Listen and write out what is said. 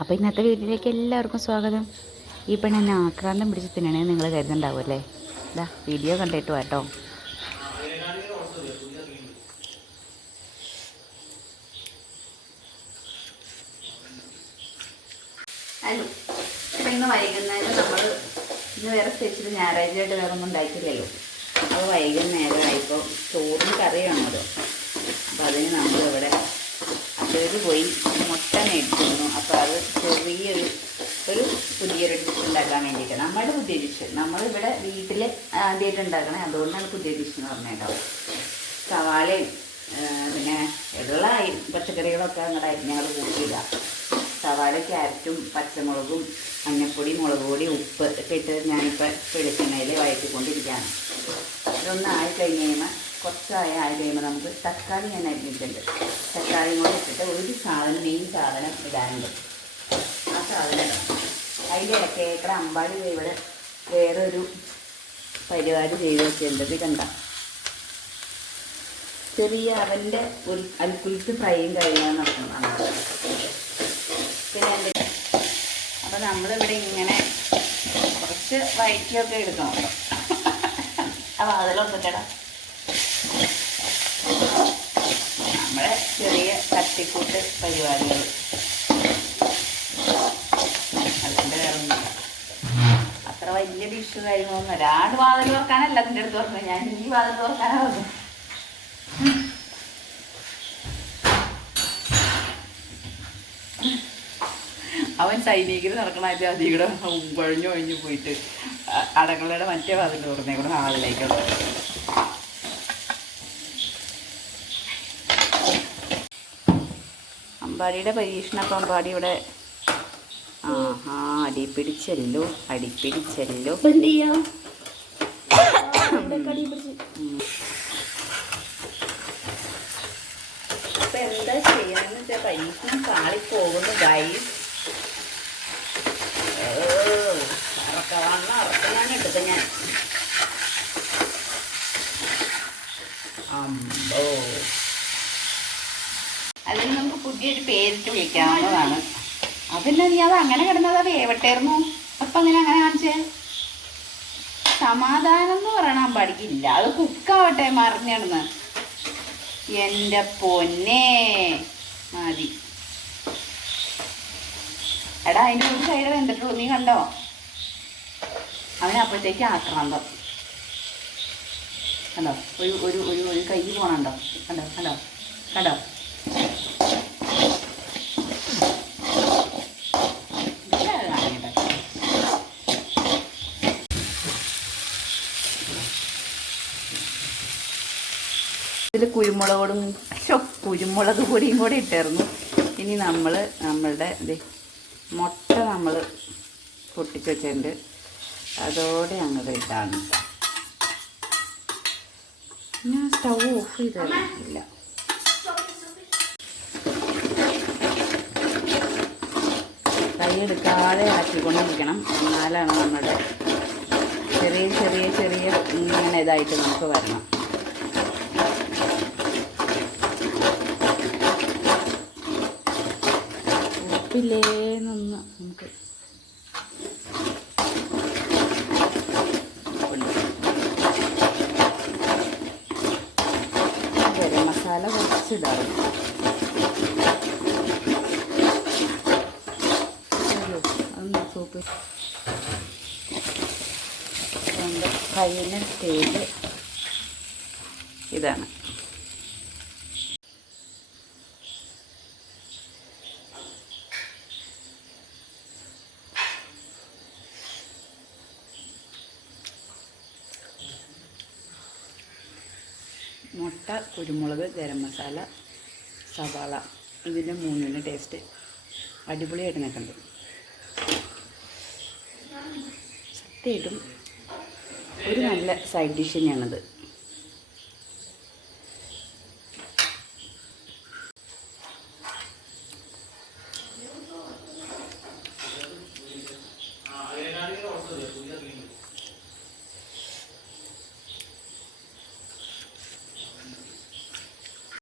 അപ്പോൾ ഇന്നത്തെ വീഡിയോയിലേക്ക് എല്ലാവർക്കും സ്വാഗതം. ഈ പെണ്ണെന്നെ ആക്രാന്തം പിടിച്ച് തിന്നണേ നിങ്ങൾ കരുതുന്നുണ്ടാവും അല്ലേ? ഇതാ വീഡിയോ കണ്ടിട്ട് കേട്ടോ. ഹലോ, ഇപ്പം ഇന്ന് വൈകുന്നേരം നമ്മൾ ഇന്ന് വേറെ സ്പെഷ്യൽ ഞായറാഴ്ചയായിട്ട് വേറെ ഒന്നും ഉണ്ടാക്കില്ലല്ലോ. അപ്പോൾ വൈകുന്നേരമായിപ്പോൾ ചോറും കറിയാണല്ലോ. അപ്പോൾ അതിന് നമ്മളിവിടെ അടുത്ത് പോയി മുട്ട മേടിച്ചിരുന്നു. അപ്പോൾ അത് ചെറിയൊരു പുതിയൊരു ഡിഷ് ഉണ്ടാക്കാൻ വേണ്ടിയിട്ട്, നമ്മുടെ പുതിയ ഡിഷ് നമ്മളിവിടെ വീട്ടിൽ ആദ്യമായിട്ട് ഉണ്ടാക്കണേ, അതുകൊണ്ടാണ് പുതിയ ഡിഷ് എന്ന് പറഞ്ഞേട്ടോ. സവാളയും പിന്നെ ഉള്ള പച്ചക്കറികളൊക്കെ അങ്ങോട്ട് ഞങ്ങൾ കൂട്ടിയില്ല. സവാള, ക്യാരറ്റും പച്ചമുളകും മഞ്ഞൾപ്പൊടി, മുളക് പൊടി, ഉപ്പ് ഒക്കെ ഇട്ട് ഞാനിപ്പോൾ വെളിച്ചെണ്ണയിൽ വഴറ്റിക്കൊണ്ടിരിക്കുകയാണ്. ഇതൊന്ന് ആയിക്കഴിഞ്ഞ് കഴിയുമ്പോൾ കുറച്ചായി കഴിയുമ്പോൾ നമുക്ക് തക്കാളി ഞാൻ അരിഞ്ഞിട്ടുണ്ട്. തക്കാളിയും കൂടെ ഇട്ടിട്ട് ഒരു സാധനം, മെയിൻ സാധനം ഇടാനുണ്ട്. ആ സാധനം അതിൻ്റെ ഇടയ്ക്കേക്കടെ അമ്പാടി ഇവിടെ വേറൊരു പരിപാടി ചെയ്ത് വെച്ചിട്ടുണ്ട്. കണ്ട ചെറിയ അവൻ്റെ ഒരു അൽക്കുലിക്ക് ഫ്രൈയും കഴിഞ്ഞാൽ നടക്കുന്നതാണ്. പിന്നെ എൻ്റെ അപ്പോൾ നമ്മളിവിടെ ഇങ്ങനെ കുറച്ച് വയറ്റിയൊക്കെ എടുക്കണം. അപ്പോൾ അതിലൊന്നിട്ടടാ നമ്മുടെ ചെറിയ തട്ടിക്കൂട്ട് പരിപാടികൾ. അതിൻ്റെ വേറെ ഒന്നുമില്ല, അത്ര വലിയ ഡിഷ് കാര്യങ്ങളൊന്നും. ഒരാട് വാതിൽ തുറക്കാനല്ല അതിൻ്റെ അടുത്ത് തുറക്കുന്നത്, ഞാൻ ഈ വാതിൽ തുറക്കാനാണ് വന്നു. അവൻ സൈനികർ നടക്കണായിട്ട് അതികൂടെ ഒഴിഞ്ഞു പോയിട്ട് അടങ്ങളുടെ മറ്റേ വാതിൽ തുറന്നേ കൂടെ ഹാളിലേക്കുള്ള. അമ്പാടിയുടെ പരീക്ഷണമൊക്കെ അമ്പാടി ഇവിടെ അടിപ്പിടിച്ചല്ലോ. ഇപ്പൊ എന്താ ചെയ്യാന്ന് വെച്ചാൽ പരീക്ഷണം കാളിപ്പോകുന്നു ഗൈസ്. അറക്കാനാണ് എടുത്തത് ഞാൻ. അമ്പോ, അല്ലെങ്കിൽ നമുക്ക് പുതിയൊരു പേരിട്ട് വിളിക്കാവുന്നതാണ്. അതല്ല, നീ അത് അങ്ങനെ കിടന്നത് വേവട്ടായിരുന്നു. അപ്പം അങ്ങനെ കാണിച്ചേ. സമാധാനം എന്ന് പറയണ അമ്പാടിക്കില്ല, അത് കുക്കാവട്ടെ മറിഞ്ഞിടന്ന്. എൻ്റെ പൊന്നേ മതി. എടാ അതിൻ്റെ ഒരു സൈഡ് വെന്തിട്ടുള്ളൂ, നീ കണ്ടോ? അവനപ്പോഴത്തേക്ക് ആക്രാന്തം കണ്ടോ. ഒരു കൈ പോണുണ്ടോ? കണ്ടോ ഇതിൽ കുരുമുളക് പൊടിയും കൂടെ ഇട്ടായിരുന്നു. ഇനി നമ്മളുടെ മുട്ട നമ്മൾ പൊട്ടിച്ച് വെച്ചിട്ടുണ്ട്, അതോടെ അങ്ങോട്ട് ഇട്ടാണ്. ഞാൻ സ്റ്റൗ ഓഫ് ചെയ്തില്ല. കൈയെടുക്കാതെ ഇളക്കിക്കൊണ്ടിരിക്കണം, എന്നാലാണ് നമ്മുടെ ചെറിയ ഇങ്ങനെ ഇതായിട്ട് നമുക്ക് വരണം. ഉപ്പില്ലേന്നൊന്ന് നമുക്ക് ഗരം മസാല കുറച്ചിടാറ്. അതൊന്ന് സൂപ്പ് കയ്യിൻ്റെ സ്റ്റേജ് ഇതാണ്. മുട്ട, കുരുമുളക്, ഗരം മസാല, സവാള, ഇതിൻ്റെ മൂന്നിൻ്റെ ടേസ്റ്റ് അടിപൊളിയായിട്ട് നിൽക്കുന്നുണ്ട്. സത്യമായിട്ടും ഒരു നല്ല സൈഡ് ഡിഷ് തന്നെയാണത്.